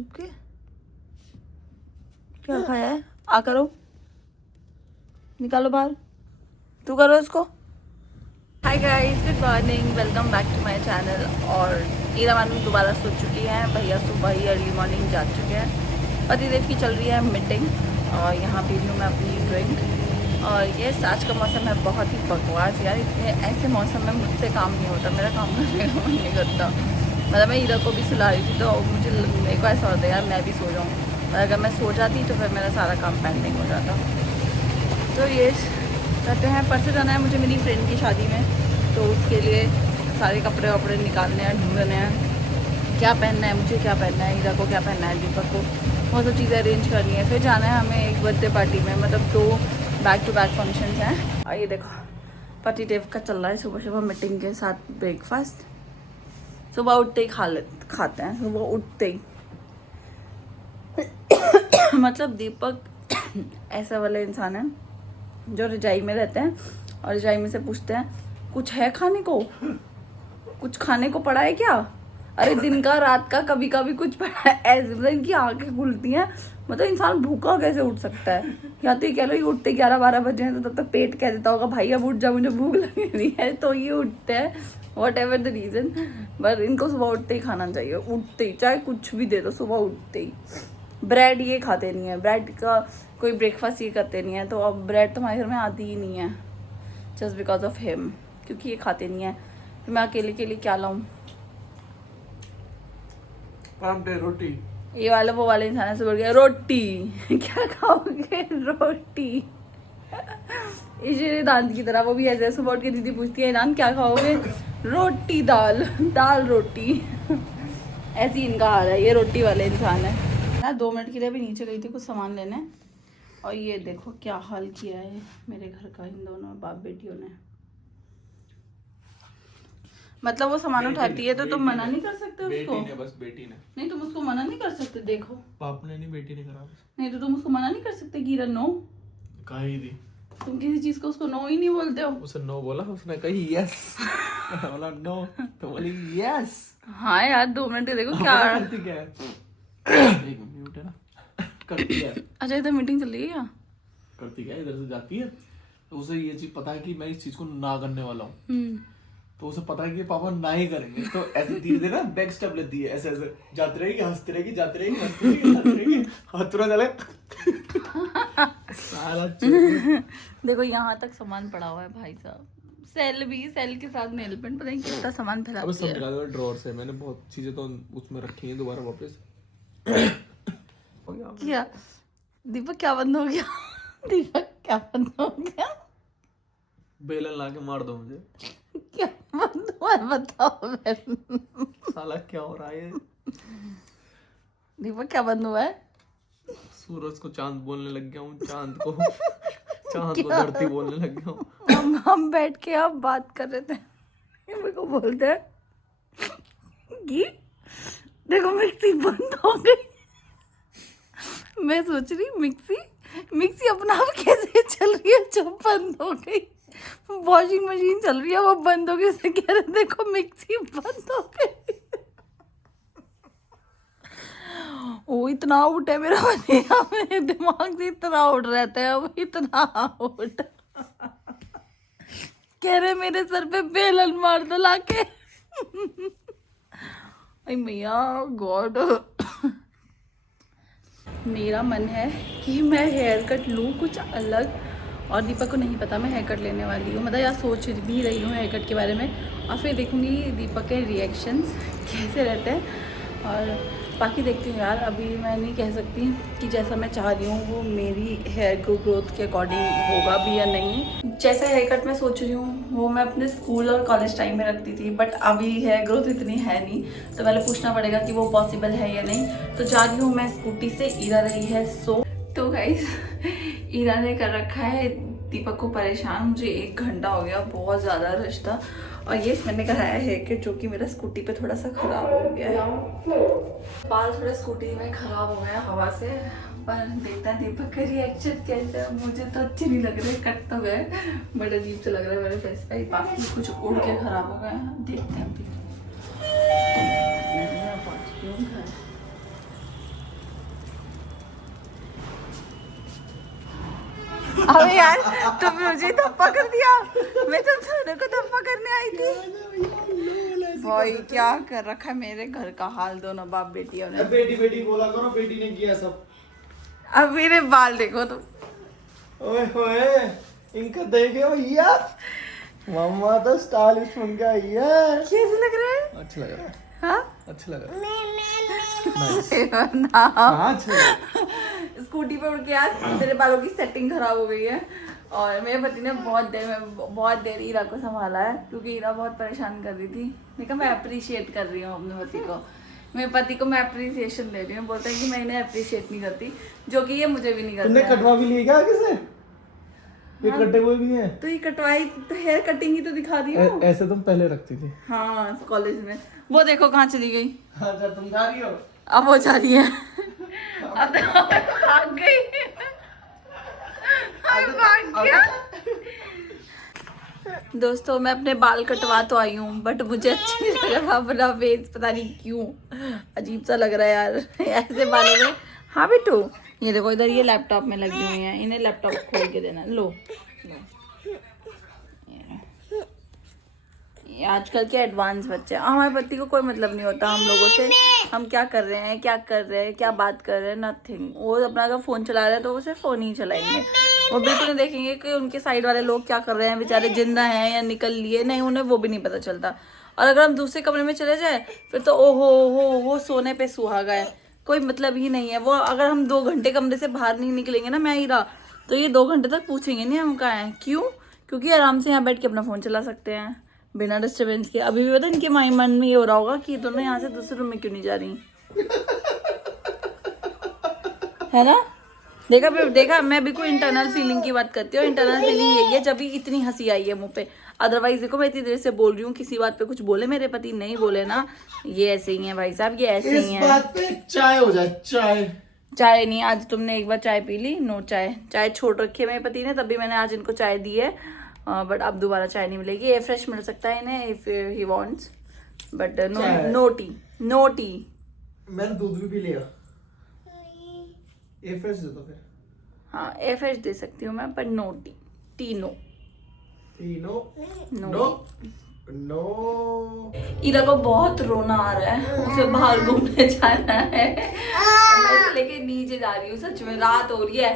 छुप के? क्या खाया है? आ करो, निकालो बाहर, तू करो इसको। Hi guys, good morning, welcome back to my channel. और ईरा मैडम दोबारा सो चुकी हैं, भैया सुबह ही अर्ली मॉर्निंग जा चुके हैं। पतिदेव की चल रही है मीटिंग और यहाँ पी रही हूँ मैं अपनी ड्रिंक। और ये आज का मौसम है बहुत ही बकवास यार, इतने ऐसे मौसम में मुझसे काम नहीं होता, मेरा काम करने का मन नहीं करता। मतलब मैं ईरा को भी सुला रही थी तो मुझे मेरे को ऐसा होता है यार मैं भी सो जाऊँ, और अगर मैं सो जाती तो फिर मेरा सारा काम पेंडिंग हो जाता। तो ये कहते हैं परसों जाना है मुझे मेरी फ्रेंड की शादी में, तो उसके लिए सारे कपड़े वपड़े निकालने हैं, ढूंढने हैं, क्या पहनना है मुझे, क्या पहनना है, ईरा को क्या पहनना है, दीपक को, बहुत सब चीज़ें अरेंज करनी है। फिर जाना है हमें एक बर्थडे पार्टी में, मतलब 2 बैक टू बैक फंक्शंस हैं। और ये देखो पतिदेव का चल रहा है सुबह सुबह मीटिंग के साथ ब्रेकफास्ट। सुबह उठते ही खाते हैं, सुबह उठते ही मतलब दीपक ऐसा वाला इंसान है जो रजाई में रहते हैं और रजाई में से पूछते हैं कुछ है खाने को, कुछ खाने को पड़ा है क्या? अरे दिन का रात का कभी कभी कुछ पड़ा है, ऐसे मतलब इनकी आंखें खुलती हैं, मतलब इंसान भूखा कैसे उठ सकता है? या तो ये कह लो ये उठते 11-12 बजे हैं तो तब तक पेट कह देता होगा भाई अब उठ जा मुझे भूख लग रही है, तो ये उठते हैं, what ever the reason. But इनको सुबह उठते ही खाना चाहिए, उठते ही, चाहे कुछ भी दे दो सुबह उठते ही। ब्रेड ये खाते नहीं है, ब्रेड का कोई ब्रेकफास्ट ये करते नहीं है, तो अब ब्रेड तो हमारे घर में आती ही नहीं है जस्ट बिकॉज ऑफ हिम, क्योंकि ये खाते नहीं है। फिर मैं अकेले के लिए क्या लाऊं? रोटी। ये वाला वो वाले इंसान से बोल गया रोटी क्या खाओगे? रोटी। इसे दांत की तरह वो भी ऐसे सुबह उठ के दीदी पूछती है नान क्या खाओगे? रोटी दाल, दाल रोटी ऐसी इनका हाल है, ये रोटी वाले इंसान है ना। 2 मिनट के लिए भी नीचे गई थी कुछ सामान लेने, और ये देखो क्या हाल किया है मेरे घर का इन दोनों बाप बेटियों ने। मतलब वो सामान उठाती है तो तुम मना नहीं कर सकते उसको? बेटी ने, बस बेटी ने। नहीं तुम उसको मना नहीं कर सकते, देखो पाप ने नहीं, बेटी ने करा। नहीं तो तुम उसको मना नहीं कर सकते कि नो, कहा ही थी तुम किसी चीज को उसको नो ही नहीं बोलते हो। उसे नो बोला, उसने कही यस बोला नो तो बोली यस। हाँ यार 2 मिनट देखो क्या करती क्या है एक मिनट है ना, करती क्या है? अच्छा इधर मीटिंग चल रही है क्या? करती क्या है, इधर से जाती है तो उसे ये चीज पता है कि मैं इस चीज को ना करने वाला हूँ, तो उसे पता है कि पापा ना ही करेंगे, तो ऐसे धीरे धीरे ना बैक स्टेप लेती है, ऐसे ऐसे जाती रहेगी, हंसती रहेगी, जाती रहेगी, हंसती रहेगी, जाती रहेगी, हाथ तुरंत चले साला देखो यहाँ तक सामान पड़ा हुआ है भाई साहब, सेल भी, सेल के साथ नेल पेंट, पता नहीं कितना सामान फैला अब सब दिया है। निकाल दो ड्रॉअर से, मैंने बहुत चीजें तो उसमें रखी हैं दोबारा वापस। क्या दीपक क्या बंद हो गया? दीपक क्या बंद हो गया? बेलन ला के मार दो मुझे। क्या बंद हुआ है बताओ? साला क्या हो रहा है? दीपक क्या बंद हुआ है? सूरज को चांद बोलने लग गया हूँ, चांद को चांद को धरती बोलने लग गया हूँ। हम बैठ के अब बात कर रहे थे, मेरे को बोलते हैं कि देखो मिक्सी बंद हो गई। मैं सोच रही मिक्सी अपना आप कैसे चल रही है जो बंद हो गई? वॉशिंग मशीन चल रही है वो बंद हो गई, उसे कह रहे देखो मिक्सी बंद हो गई। वो इतना आउट है मेरा भैया, मेरे दिमाग से इतना आउट रहता है अब, इतना आउट। कह रहे मेरे सर पे बेलन मार दो लाके। भैया गॉड, मेरा मन है कि मैं हेयर कट लूँ कुछ अलग, और दीपक को नहीं पता मैं हेयर कट लेने वाली हूँ, मतलब यार सोच भी रही हूँ हेयर कट के बारे में, और फिर देखूँगी दीपक के रिएक्शंस कैसे रहते हैं, और बाकी देखती हूँ यार। अभी मैं नहीं कह सकती कि जैसा मैं चाह रही हूँ वो मेरी हेयर ग्रोथ के अकॉर्डिंग होगा भी या नहीं। जैसा हेयर कट मैं सोच रही हूँ वो मैं अपने स्कूल और कॉलेज टाइम में रखती थी, बट अभी हेयर ग्रोथ इतनी है नहीं, तो पहले पूछना पड़ेगा कि वो पॉसिबल है या नहीं। तो जा रही हूँ मैं स्कूटी से, ईरा रही है सो। तो गाइस ईरा ने कर रखा है दीपक को परेशान, मुझे 1 घंटा हो गया, बहुत ज़्यादा रश था। और ये मैंने कराया है कि जो कि मेरा स्कूटी पे थोड़ा सा ख़राब हो गया है, बाल थोड़ा स्कूटी में ख़राब हो गया हवा से, पर देखता है दीपक का रिएक्शन कैसे है। मुझे तो अच्छे नहीं लग रहे, कट तो गए बट अजीब से लग रहा है मेरे फेस पे, बाकी कुछ उड़ के ख़राब हो गया है, देखते हैं अभी। मैं पहुँच गई हूँ घर। अबे यार तुमने मुझे धप्पा कर दिया, मैं तो दोनों को धप्पा करने आई थी। भाई क्या कर रखा है मेरे घर का हाल, दोनों बाप बेटियों ने। बेटी बेटी बोला करो, बेटी ने किया सब। अब मेरे बाल देखो तुम। ओए होए, इनका देखे भैया, मम्मा तो स्टाइलिश बन के आई है। कैसे लग रहा है? अच्छा लग रहा है। हाँ अच्छा लग रहा है। ना हाँ अच्छा लग रहा है। स्कूटी पे उड़ के आज मेरे बालों की सेटिंग खराब हो गई है और मेरे पति ने बहुत देर ईरा को संभाला है, क्योंकि ईरा बहुत परेशान कर रही थी। देखा मैं अप्रिशिएट कर रही हूँ अपने पति को, मेरे पति को मैं अप्रिसिएशन दे रही हूँ। बोलता है कि मैं इन्हें अप्रिशिएट नहीं करती, जो कि ये मुझे भी नहीं करता। तुमने कटवा भी लिया क्या आगे से? ये कटे हुए भी है तो ये कटवाई तो हेयर कटिंग ही तो दिखा रही हूँ। ऐसे तुम पहले रखती थी। हाँ कॉलेज में। वो देखो कहाँ चली गई। अच्छा तुम जा रही हो? अब वो जा रही है। अब तो भाग गई। भाग गया। दोस्तों मैं अपने बाल कटवा तो आई हूँ, बट मुझे अच्छी नहीं लग रहा अपना फेस, पता नहीं क्यों अजीब सा लग रहा है यार ऐसे बालों में। हाँ बेटू ये देखो इधर ये लैपटॉप में लगी हुई है, इन्हें लैपटॉप खोल के देना। लो ये आजकल के एडवांस बच्चे। हमारे पति को कोई मतलब नहीं होता हम लोगों से, हम क्या कर रहे हैं, क्या कर रहे हैं, क्या बात कर रहे हैं, नथिंग। वो अपना अगर फ़ोन चला रहे हैं तो वो सिर्फ फ़ोन ही चलाएंगे, वो बिल्कुल नहीं देखेंगे कि उनके साइड वाले लोग क्या कर रहे हैं, बेचारे जिंदा हैं या निकल लिए नहीं, उन्हें वो भी नहीं पता चलता। और अगर हम दूसरे कमरे में चले जाए फिर तो ओहो सोने पे सुहागा है, कोई मतलब ही नहीं है। वो अगर हम 2 घंटे कमरे से बाहर नहीं निकलेंगे ना मैं हीरा, तो ये 2 घंटे तक पूछेंगे नहीं हम कहाँ हैं। क्यों? क्योंकि आराम से यहाँ बैठ के अपना फ़ोन चला सकते हैं बिना डिस्टर्बेंस के। अभी भी पता इनके मन में ये हो रहा होगा कि दोनों यहाँ से दूसरे रूम में क्यों नहीं जा रही है ना। देखा मैं भी कोई इंटरनल फीलिंग की बात करती हूँ। इंटरनल फीलिंग यही है जब भी इतनी हंसी आई है मुंह पे। अदरवाइज देखो मैं इतनी देर से बोल रही हूँ, किसी बात पे कुछ बोले मेरे पति नहीं बोले ना, ये ऐसे ही है भाई साहब, ये ऐसे ही है। इस बात पे चाय हो जाए। चाय नहीं, आज तुमने एक बार चाय पी ली, नो चाय। चाय छोड़ रखी है मेरे पति ने, तभी मैंने आज इनको चाय दी है। बट अब दोबारा चाय नहीं मिलेगी। ये फ्रेश मिल सकता है इन्हें if he wants, but no tea. मैंने दूध भी पी लिया। ए फ्रेश दे दो फिर। हाँ ए फ्रेश दे सकती हूँ मैं, पर नो टी नो। ईरा को बहुत रोना आ रहा है, उसे बाहर घूमने जाना है। मैं लेके नीचे जा रही हूँ, सच में रात हो रही है,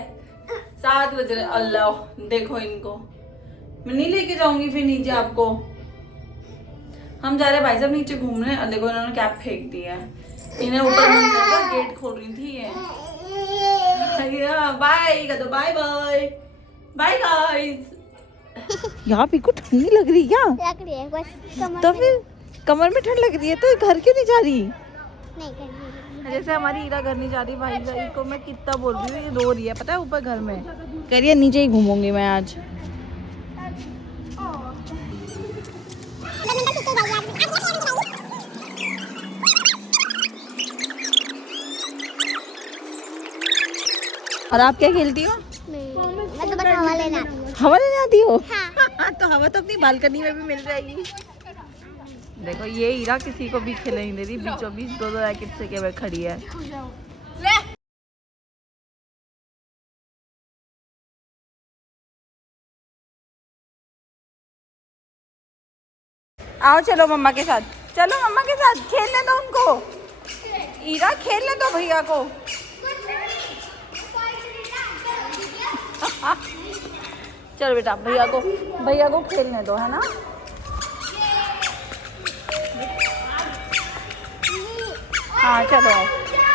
7 बज रहे। अल्लाह देखो इनको, मैं नहीं लेके जाऊंगी फिर नीचे आपको। हम जा रहे हैं भाई साहब नीचे घूमने, और देखो इन्होंने कैप फेंक दी है। इन्हें ऊपर मंदिर का गेट खोल रही थी ये। बाय का तो बाय गाइस। यहाँ पे कुछ ठंडी लग रही है क्या? लग रही है बस तो फिर कमर में ठंड लग रही है, तो घर क्यों नहीं जा रही? नहीं करनी। जैसे हमारी ईरा घर नहीं जा रही, भाई को मैं कितना बोल रही हूँ, ये रो रही है पता है ऊपर घर में। कह रही है नीचे ही घूमूंगी मैं आज। और आप क्या खेलती हो? मैं तो बस हवा लेना। हवा लेने आती हो? हाँ। तो हवा तो अपनी बालकनी में भी मिल जाएगी। देखो ये ईरा किसी को भी खेलने नहीं दे रही, बीचों बीच 2 रैकेट से केवल खड़ी है। आओ चलो मम्मा के साथ, चलो मम्मा के साथ खेलने दो उनको। ईरा खेलने दो भैया को। चलो बेटा भैया को खेलने दो, है ना। हाँ चलो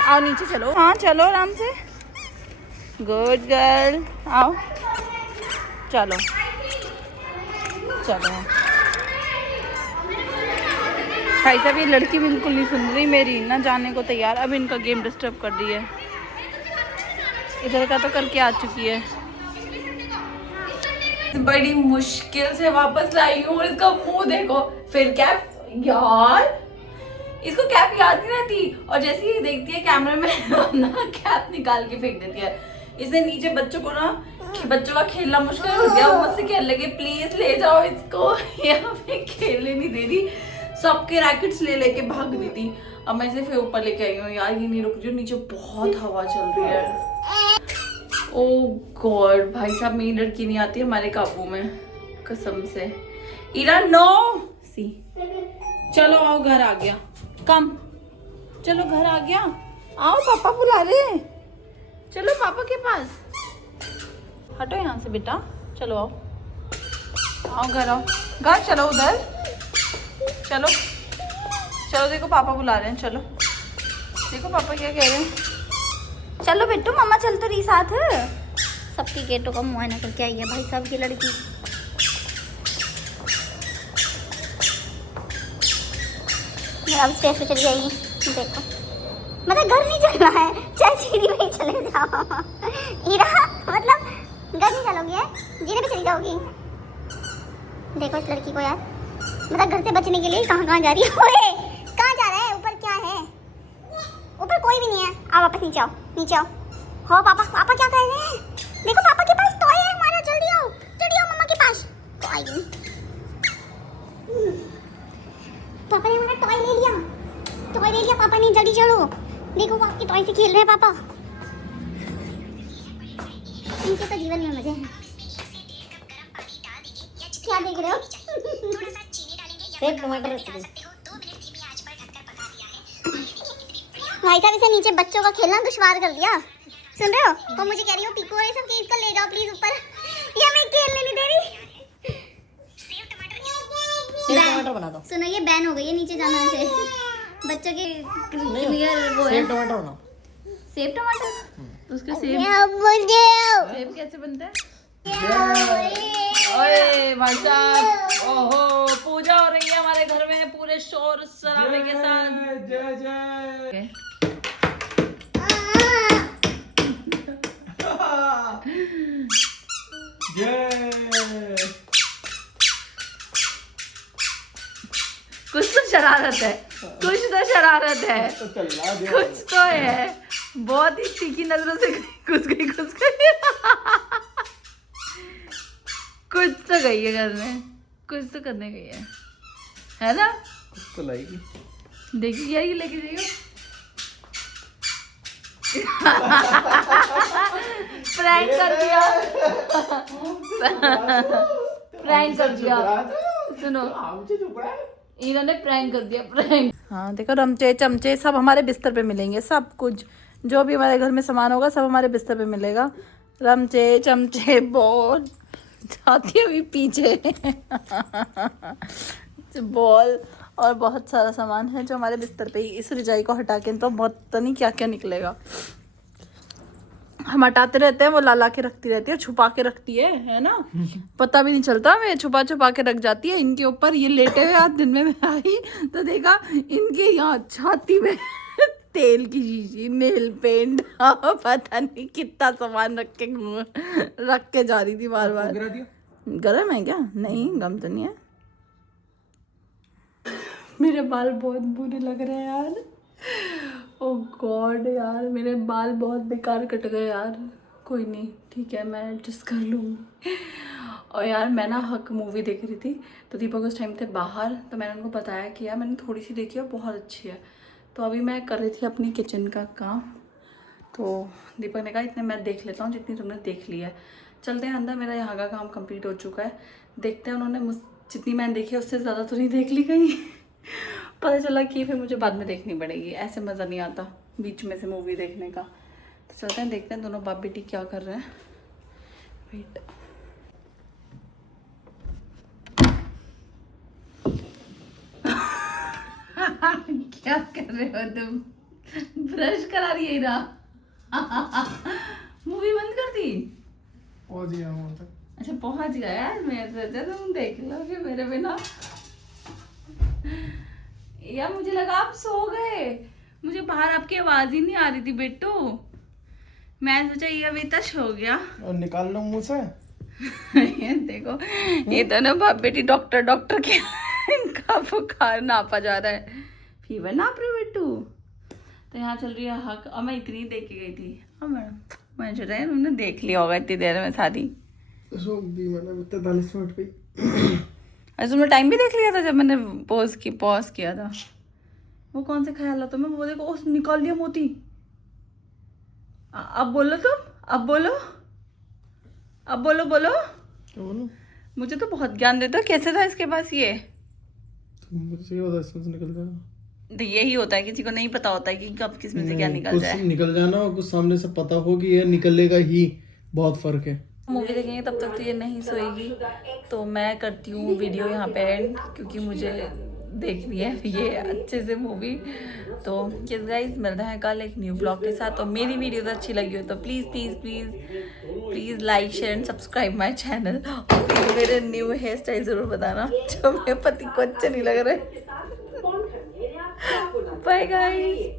आओ नीचे चलो। हाँ चलो आराम से, गुड गर्ल। आओ चलो भाई साहब ये लड़की बिल्कुल नहीं सुन रही मेरी, ना जाने को तैयार। अब इनका गेम डिस्टर्ब कर दी है। इधर का तो करके आ चुकी है। बड़ी मुश्किल से वापस लाई हूँ, और इसका मुंह देखो। फिर कैप, यार इसको कैप याद नहीं रहती, और जैसे ही देखती है कैमरे में ना कैप निकाल के फेंक देती है। इसने नीचे बच्चों का खेलना मुश्किल हो गया। वो मुझसे कहने लगे प्लीज ले जाओ इसको, यहाँ पे खेलने नहीं दे रही, सबके रैकेट्स लेके भाग रही थी। अब मैं इसे फिर ऊपर लेके आई हूँ। यार ये नहीं रुक रही, नीचे बहुत हवा चल रही है। ओ गॉड भाई साहब, मेरी लड़की नहीं आती हमारे काबू में कसम से। इरा नो सी, चलो आओ घर आ गया, कम चलो घर आ गया, आओ पापा बुला रहे हैं, चलो पापा के पास, हटो यहाँ से बेटा, चलो आओ आओ घर आओ, घर चलो उधर, चलो चलो, देखो पापा बुला रहे हैं, चलो देखो पापा क्या कह रहे हैं। चलो बेटू, मम्मा चल तो रही साथ। सबकी गेटों का मुआयना करके आई है भाई साहब की लड़की। अब स्टेज पे चली जाएगी, देखो मतलब घर नहीं चलना है, चाहे सीढ़ी में ही चले जाओ। हीरा मतलब घर नहीं चलोगी, जीने पे चली जाओगी। देखो इस लड़की को यार, मतलब घर से बचने के लिए कहाँ कहाँ जा रही है। ओए कहाँ जा रहा है, ऊपर क्या है? ऊपर कोई भी नहीं है, आओ वापस नीचे आओ, नीचे आओ। हो पापा, पापा क्या कर रहे हैं? देखो पापा के पास टॉय है हमारा, जल्दी आओ, जल्दी आओ मम्मा के पास। तो आएगी, पापा ने हमारा टॉय ले लिया, टॉय ले लिया पापा ने, जल्दी चलो। देखो वो आपके टॉय से खेल रहे हैं पापा। इनके तो जीवन में मजे हैं। क्या देख रहे हो? सेब टमाटर भाई साहब, इसे नीचे बच्चों का खेलना दुश्वार कर दिया, सुन रहे हो? तो मुझे कह रही हो पीकू और ये सब कि इसको ले जाओ प्लीज ऊपर, ये हमें खेलने नहीं दे रही। सेब टमाटर बना दो। सुनो ये बैन हो गई है नीचे जाना से, बच्चों के क्लियर वो है। सेब टमाटर बनाओ। सेब टमाटर, उसके सेब कैसे बनते हैं? ओए भाई साहब, ओहो पूजा हो रही है हमारे घर में पूरे शोर शराबे के साथ। जय जय। जय। कुछ तो शरारत है, कुछ तो शरारत है, तो चलना दे। कुछ तो है, बहुत ही तीखी नजरों से घुस गई कुछ तो गई है घर में, कुछ तो करने गई है ना? कुछ तो लाएगी। देखिए यही लेके जाइयो। प्रैंक कर दिया, प्रैंक कर दिया, सुनो इन्होंने प्रैंक कर दिया, प्रैंक। हाँ देखो, रमचे चमचे सब हमारे बिस्तर पे मिलेंगे, सब कुछ जो भी हमारे घर में सामान होगा सब हमारे बिस्तर पे मिलेगा। रमचे चमचे बॉल जाती है अभी पीछे बॉल और बहुत सारा सामान है जो हमारे बिस्तर पे ही, इस रजाई को हटा के तो बहुत पता नहीं क्या क्या निकलेगा। हम हटाते रहते हैं, वो ला के रखती रहती है, छुपा के रखती है ना? पता भी नहीं चलता, मैं छुपा छुपा के रख जाती है इनके ऊपर। ये लेटे हुए आज दिन में मैं आई तो देखा इनके यहाँ छाती में तेल की शीशी, नेल पेंट, पता नहीं कितना सामान रख के जा रही थी बार बार। गरम है क्या? नहीं गम तो नहीं है। मेरे बाल बहुत बुरे लग रहे हैं यार, ओ गॉड यार, मेरे बाल बहुत बेकार कट गए यार। कोई नहीं, ठीक है मैं एडजस्ट कर लूँगी। और यार मैं ना हक मूवी देख रही थी तो दीपक उस टाइम थे बाहर, तो मैंने उनको बताया कि यार मैंने थोड़ी सी देखी और बहुत अच्छी है। तो अभी मैं कर रही थी अपनी किचन का काम, तो दीपक ने कहा इतने मैं देख लेता हूँ जितनी तुमने देख ली है, चलते हैं अंदर, मेरा यहाँ का काम कंप्लीट हो चुका है। देखते हैं उन्होंने जितनी मैंने देखी है उससे ज़्यादा तो नहीं देख ली कहीं पता चला कि फिर मुझे बाद में देखनी पड़ेगी, ऐसे मज़ा नहीं आता बीच में से मूवी देखने का। तो चलते हैं देखते हैं दोनों बाप बेटी क्या कर रहे हैं। वेट, क्या कर रहे हो तुम? ब्रश करा रही है ना मूवी बंद कर दी? पहुंच गया वहां तक। अच्छा पहुंच गया यार, मैं सोचा तुम देख लोगे मेरे बिना। यार मुझे लगा आप सो गए, मुझे बाहर आपकी आवाज ही नहीं आ रही थी बेटू, मैं सोचा ये अभी तक हो गया। और निकाल लो मुंह से। ये देखो ये दोनों बाप बेटी डॉक्टर के इनका बुखार नापा जा रहा है, फीवर नाप रहे बेटू। तो यहाँ चल रही है हक, और मैं इतनी देख के गई थी। हाँ मैडम, मैं सोचा उन्होंने देख लिया होगा इतनी देर में सारी। सो दी मैंने 43 मिनट पे। अच्छा तुमने टाइम भी देख लिया था जब मैंने पॉज किया था? वो कौन से ख्याल आता मैं, वो देखो निकाल लिया मोती। अब बोलो तुम, अब बोलो। अब बोलो बोलो, क्या बोलूं? मुझे तो बहुत ज्ञान देते हो। कैसे था इसके पास ये? मुझे क्या पता इसमें से निकल जाएगा। तो यही होता है, किसी को नहीं पता होता है कि कब किस में से क्या निकल कुछ जाए। निकल जाना और कुछ सामने से पता हो कि ये निकलेगा ही, बहुत फर्क है। मूवी देखेंगे तब तक तो ये नहीं सोएगी, तो मैं करती हूँ वीडियो यहाँ पे एंड, क्योंकि मुझे देखनी है ये अच्छे से मूवी। तो यस गाइस, मिलते हैं कल एक न्यू ब्लॉग के साथ। और मेरी वीडियो तो अच्छी लगी हो तो please please please please like share and subscribe my channel. और मेरे न्यू हेयर स्टाइल ज़रूर बताना जो मेरे पति को अच्छे नहीं लग रहे। Bye guys.